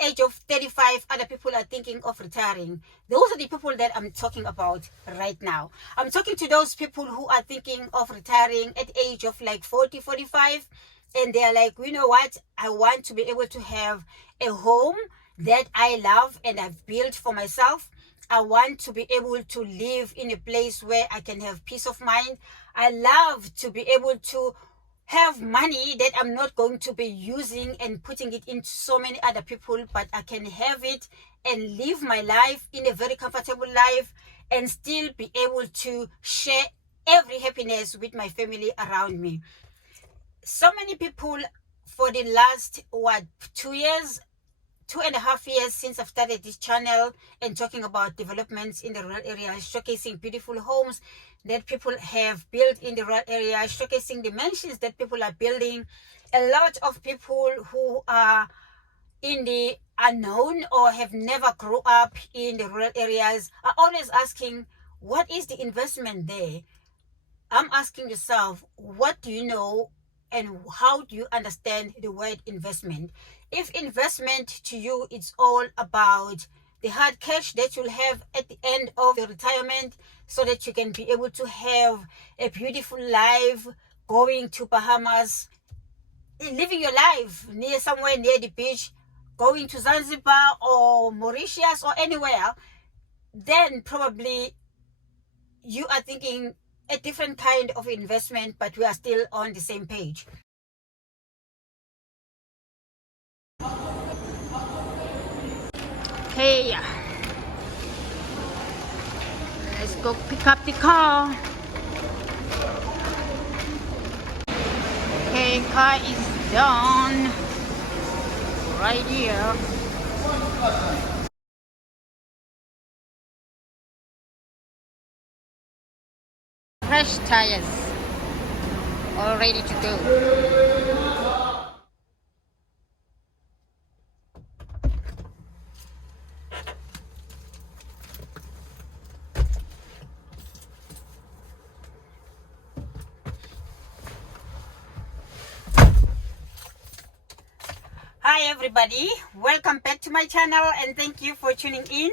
the age of 35, other people are thinking of retiring. Those are the people that I'm talking about right now. I'm talking to those people who are thinking of retiring at the age of like 40, 45, and they're like, you know what, I want to be able to have a home that I love and I've built for myself. I want to be able to live in a place where I can have peace of mind. I love to be able to have money that I'm not going to be using and putting it into so many other people, but I can have it and live my life in a very comfortable life and still be able to share every happiness with my family around me. So many people for the last 2.5 years since I've started this channel and talking about developments in the rural area, showcasing beautiful homes that people have built in the rural area, showcasing the mansions that people are building. A lot of people who are in the unknown or have never grew up in the rural areas are always asking, what is the investment there? I'm asking yourself, what do you know and how do you understand the word investment? If investment to you, it's all about the hard cash that you'll have at the end of your retirement so that you can be able to have a beautiful life, going to Bahamas, living your life somewhere near the beach, going to Zanzibar or Mauritius or anywhere, then probably you are thinking a different kind of investment, but we are still on the same page. Hey, let's go pick up the car. Okay, car is done right here. Fresh tires, all ready to go. Hi everybody, welcome back to my channel and thank you for tuning in.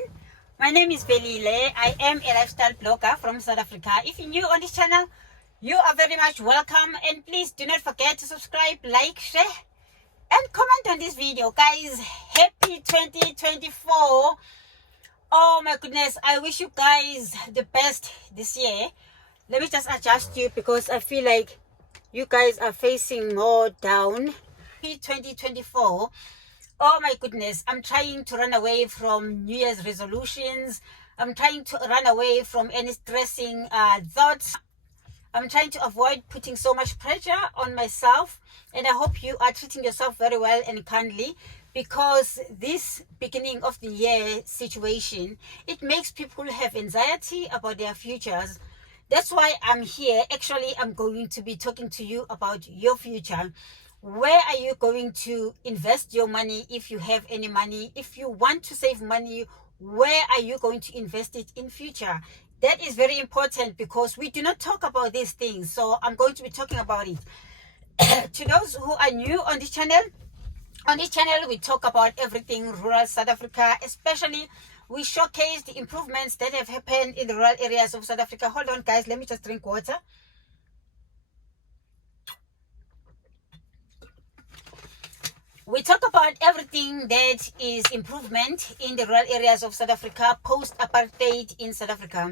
My name is Velile. I am a lifestyle blogger from South Africa. If you're new on this channel, you are very much welcome, and please do not forget to subscribe, like, share and comment on this video. Guys, happy 2024. Oh my goodness, I wish you guys the best this year. Let me just adjust you because I feel like you guys are facing more down. 2024. Oh my goodness, I'm trying to run away from New Year's resolutions. I'm trying to run away from any stressing thoughts. I'm trying to avoid putting so much pressure on myself, and I hope you are treating yourself very well and kindly, because this beginning of the year situation, it makes people have anxiety about their futures. That's why I'm here. Actually, I'm going to be talking to you about your future. Where are you going to invest your money if you have any money? If you want to save money, where are you going to invest it in future? That is very important because we do not talk about these things. So I'm going to be talking about it. To those who are new on this channel, we talk about everything rural South Africa, especially we showcase the improvements that have happened in the rural areas of South Africa. Hold on guys, let me just drink water. We talk about everything that is improvement in the rural areas of South Africa, post-apartheid in South Africa.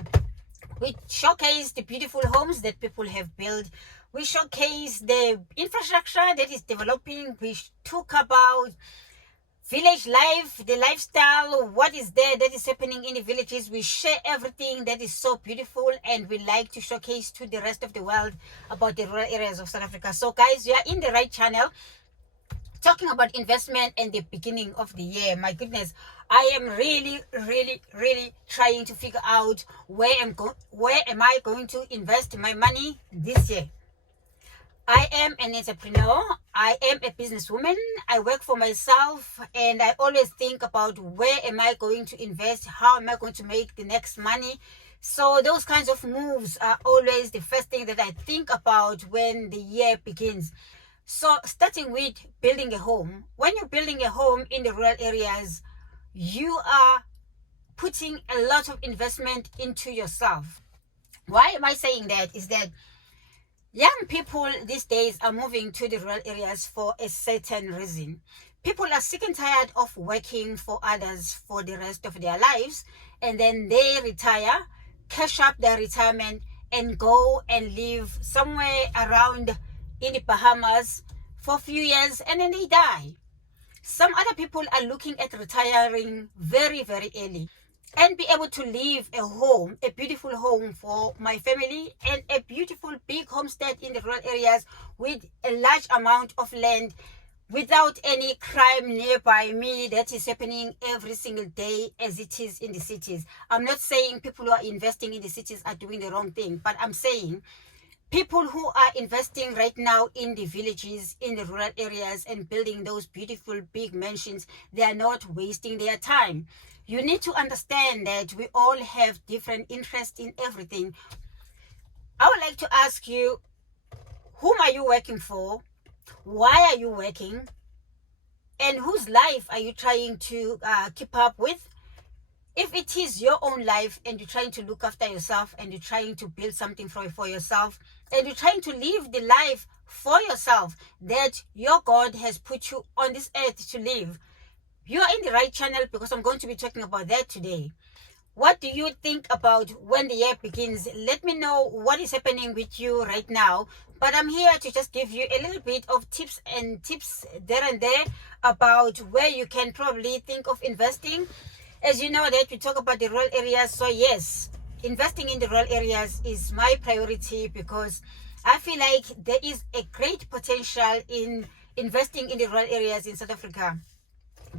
We showcase the beautiful homes that people have built. We showcase the infrastructure that is developing. We talk about village life, the lifestyle, what is there that is happening in the villages. We share everything that is so beautiful, and we like to showcase to the rest of the world about the rural areas of South Africa. So guys, you are in the right channel, talking about investment and the beginning of the year. My goodness, I am really trying to figure out where am I going to invest my money this year. I am an entrepreneur. I am a businesswoman. I work for myself, and I always think about where am I going to invest, how am I going to make the next money. So those kinds of moves are always the first thing that I think about when the year begins. So starting with building a home, when you're building a home in the rural areas, you are putting a lot of investment into yourself. Why am I saying that? Is that young people these days are moving to the rural areas for a certain reason. People are sick and tired of working for others for the rest of their lives, and then they retire, cash up their retirement, and go and live somewhere around in the Bahamas for a few years, and then they die. Some other people are looking at retiring very, very early and be able to live a home, a beautiful home for my family, and a beautiful big homestead in the rural areas with a large amount of land without any crime nearby me that is happening every single day as it is in the cities. I'm not saying people who are investing in the cities are doing the wrong thing, but I'm saying people who are investing right now in the villages, in the rural areas, and building those beautiful big mansions, they are not wasting their time. You need to understand that we all have different interests in everything. I would like to ask you, whom are you working for? Why are you working? And whose life are you trying to keep up with? If it is your own life and you're trying to look after yourself and you're trying to build something for yourself and you're trying to live the life for yourself that your God has put you on this earth to live, you are in the right channel, because I'm going to be talking about that today. What do you think about when the year begins? Let me know what is happening with you right now. But I'm here to just give you a little bit of tips there and there about where you can probably think of investing. As you know that we talk about the rural areas, so yes, investing in the rural areas is my priority, because I feel like there is a great potential in investing in the rural areas in South Africa.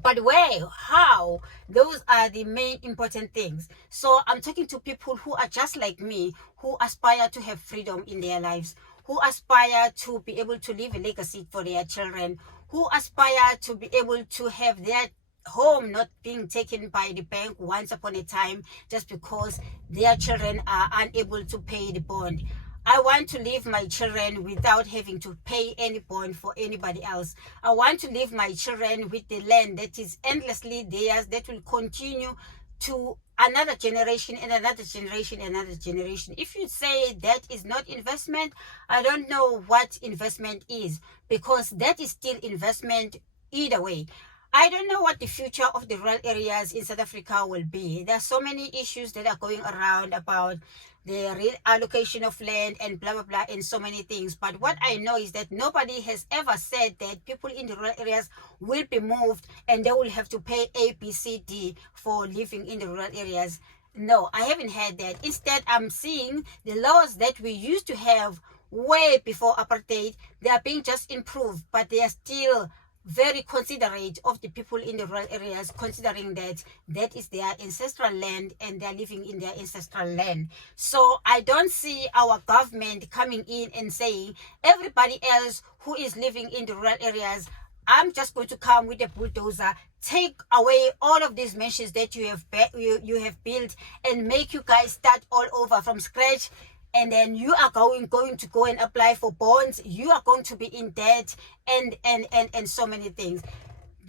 But where, how, those are the main important things. So I'm talking to people who are just like me, who aspire to have freedom in their lives, who aspire to be able to leave a legacy for their children, who aspire to be able to have their home not being taken by the bank once upon a time just because their children are unable to pay the bond. I want to leave my children without having to pay any bond for anybody else. I want to leave my children with the land that is endlessly theirs, that will continue to another generation and another generation and another generation. If you say that is not investment, I don't know what investment is, because that is still investment either way. I don't know what the future of the rural areas in South Africa will be. There are so many issues that are going around about the reallocation of land and blah, blah, blah, and so many things. But what I know is that nobody has ever said that people in the rural areas will be moved and they will have to pay A, B, C, D for living in the rural areas. No, I haven't heard that. Instead, I'm seeing the laws that we used to have way before apartheid, they are being just improved, but they are still very considerate of the people in the rural areas, considering that that is their ancestral land and they're living in their ancestral land. So I don't see our government coming in and saying everybody else who is living in the rural areas, I'm just going to come with a bulldozer, take away all of these mansions that you have built and make you guys start all over from scratch. And then you are going to go and apply for bonds. You are going to be in debt and so many things.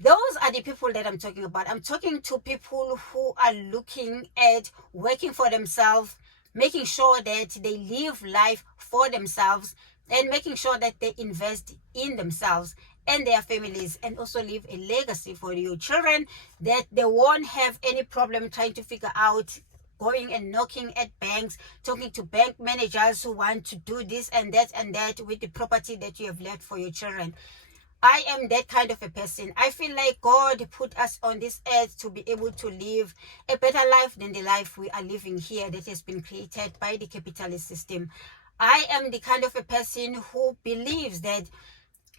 Those are the people that I'm talking about. I'm talking to people who are looking at working for themselves, making sure that they live life for themselves, and making sure that they invest in themselves and their families, and also leave a legacy for your children, that they won't have any problem trying to figure out going and knocking at banks, talking to bank managers who want to do this and that with the property that you have left for your children. I am that kind of a person. I feel like God put us on this earth to be able to live a better life than the life we are living here that has been created by the capitalist system. I am the kind of a person who believes that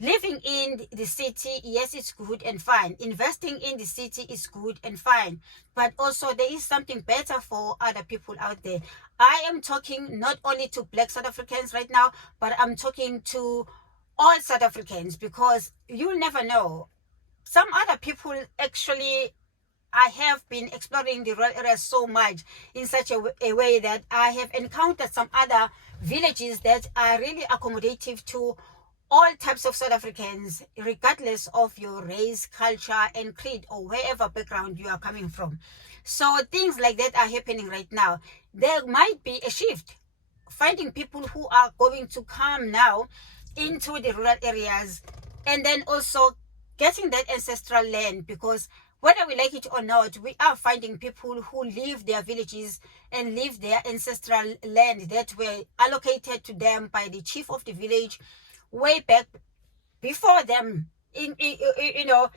living in the city, yes, it's good and fine. Investing in the city is good and fine. But also there is something better for other people out there. I am talking not only to Black South Africans right now, but I'm talking to all South Africans, because you'll never know. Some other people actually, I have been exploring the rural areas so much in such a way that I have encountered some other villages that are really accommodative to all types of South Africans, regardless of your race, culture, and creed, or wherever background you are coming from. So things like that are happening right now. There might be a shift, finding people who are going to come now into the rural areas, and then also getting that ancestral land, because whether we like it or not, we are finding people who leave their villages and leave their ancestral land that were allocated to them by the chief of the village way back before them,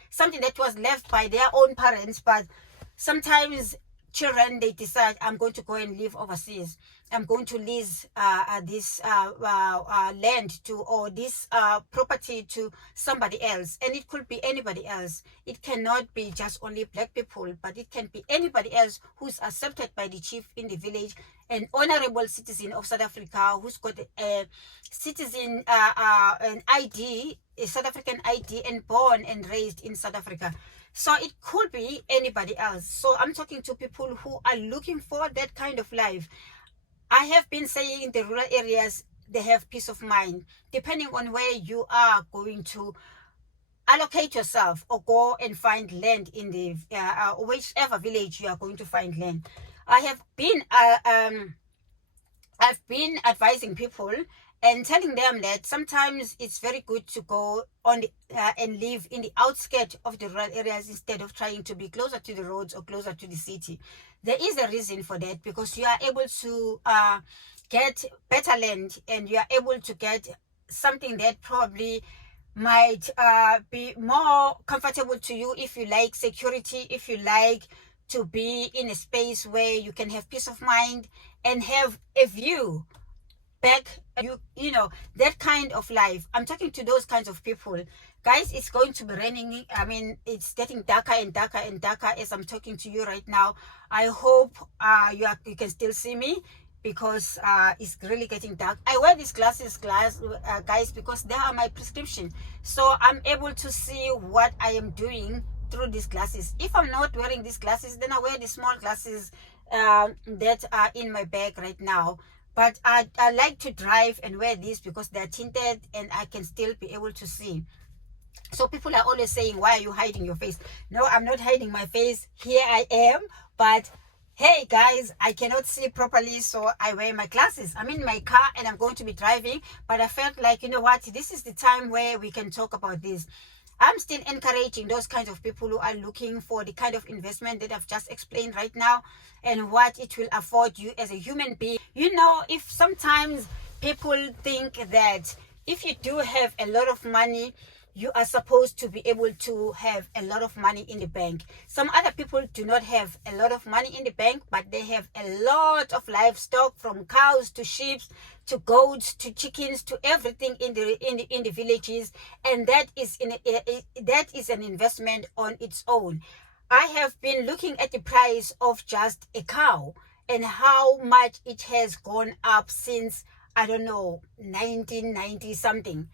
something that was left by their own parents. But sometimes children, they decide, I'm going to go and live overseas, I'm going to lease this land to, or this property to somebody else. And it could be anybody else. It cannot be just only black people, but it can be anybody else who's accepted by the chief in the village, an honorable citizen of South Africa, who's got a citizen, an ID, a South African ID, and born and raised in South Africa. So it could be anybody else. So I'm talking to people who are looking for that kind of life. I have been saying in the rural areas, they have peace of mind, depending on where you are going to allocate yourself or go and find land in the whichever village you are going to find land. I've been advising people and telling them that sometimes it's very good to go on and live in the outskirts of the rural areas instead of trying to be closer to the roads or closer to the city. There is a reason for that, because you are able to get better land, and you are able to get something that probably might be more comfortable to you, if you like security, if you like to be in a space where you can have peace of mind and have a view back, that kind of life. I'm talking to those kinds of people. Guys, it's going to be raining. I mean, it's getting darker and darker and darker as I'm talking to you right now. I hope you can still see me, because it's really getting dark. I wear these glasses, guys, because they are my prescription, so I'm able to see what I am doing through these glasses. If I'm not wearing these glasses, then I wear the small glasses that are in my bag right now. But I like to drive and wear these because they're tinted and I can still be able to see. So people are always saying, why are you hiding your face? No, I'm not hiding my face. Here I am. But hey guys, I cannot see properly, so I wear my glasses. I'm in my car and I'm going to be driving, but I felt like, you know what, this is the time where we can talk about this. I'm still encouraging those kinds of people who are looking for the kind of investment that I've just explained right now, and what it will afford you as a human being. If sometimes people think that if you do have a lot of money, you are supposed to be able to have a lot of money in the bank. Some other people do not have a lot of money in the bank, but they have a lot of livestock, from cows to sheep to goats to chickens to everything in the villages, and that is an investment on its own. I have been looking at the price of just a cow and how much it has gone up since, I don't know, 1990 something.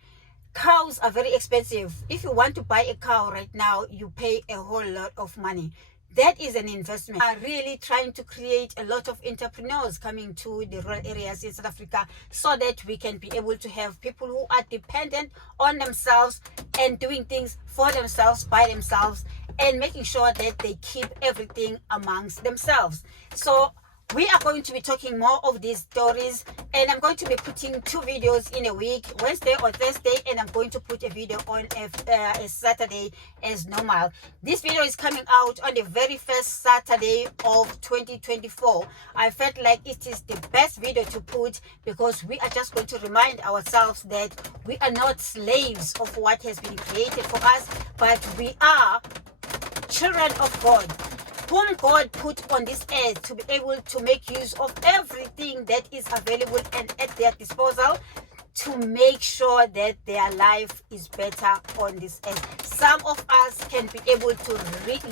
Cows are very expensive. If you want to buy a cow right now, you pay a whole lot of money. That is an investment. We are really trying to create a lot of entrepreneurs coming to the rural areas in South Africa, so that we can be able to have people who are dependent on themselves and doing things for themselves, by themselves, and making sure that they keep everything amongst themselves. So we are going to be talking more of these stories, and I'm going to be putting 2 videos in a week, Wednesday or Thursday, and I'm going to put a video on a Saturday as normal. This video is coming out on the very first Saturday of 2024. I felt like it is the best video to put, because we are just going to remind ourselves that we are not slaves of what has been created for us, but we are children of God, whom God put on this earth to be able to make use of everything that is available and at their disposal, to make sure that their life is better on this earth. Some of us can be able to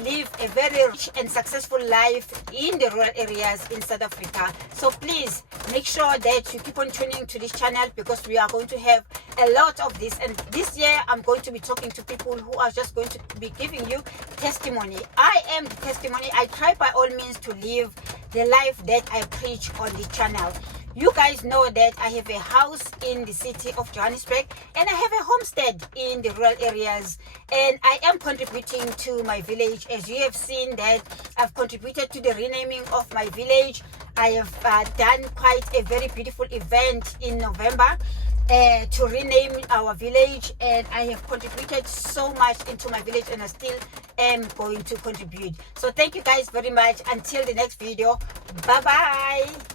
live a very rich and successful life in the rural areas in South Africa. So please make sure that you keep on tuning to this channel, because we are going to have a lot of this. And this year I'm going to be talking to people who are just going to be giving you testimony. I am the testimony. I try by all means to live the life that I preach on the channel. You guys know that I have a house in the city of Johannesburg and I have a homestead in the rural areas, and I am contributing to my village. As you have seen that I've contributed to the renaming of my village. I have done quite a very beautiful event in November to rename our village, and I have contributed so much into my village, and I still am going to contribute. So thank you guys very much. Until the next video, bye bye.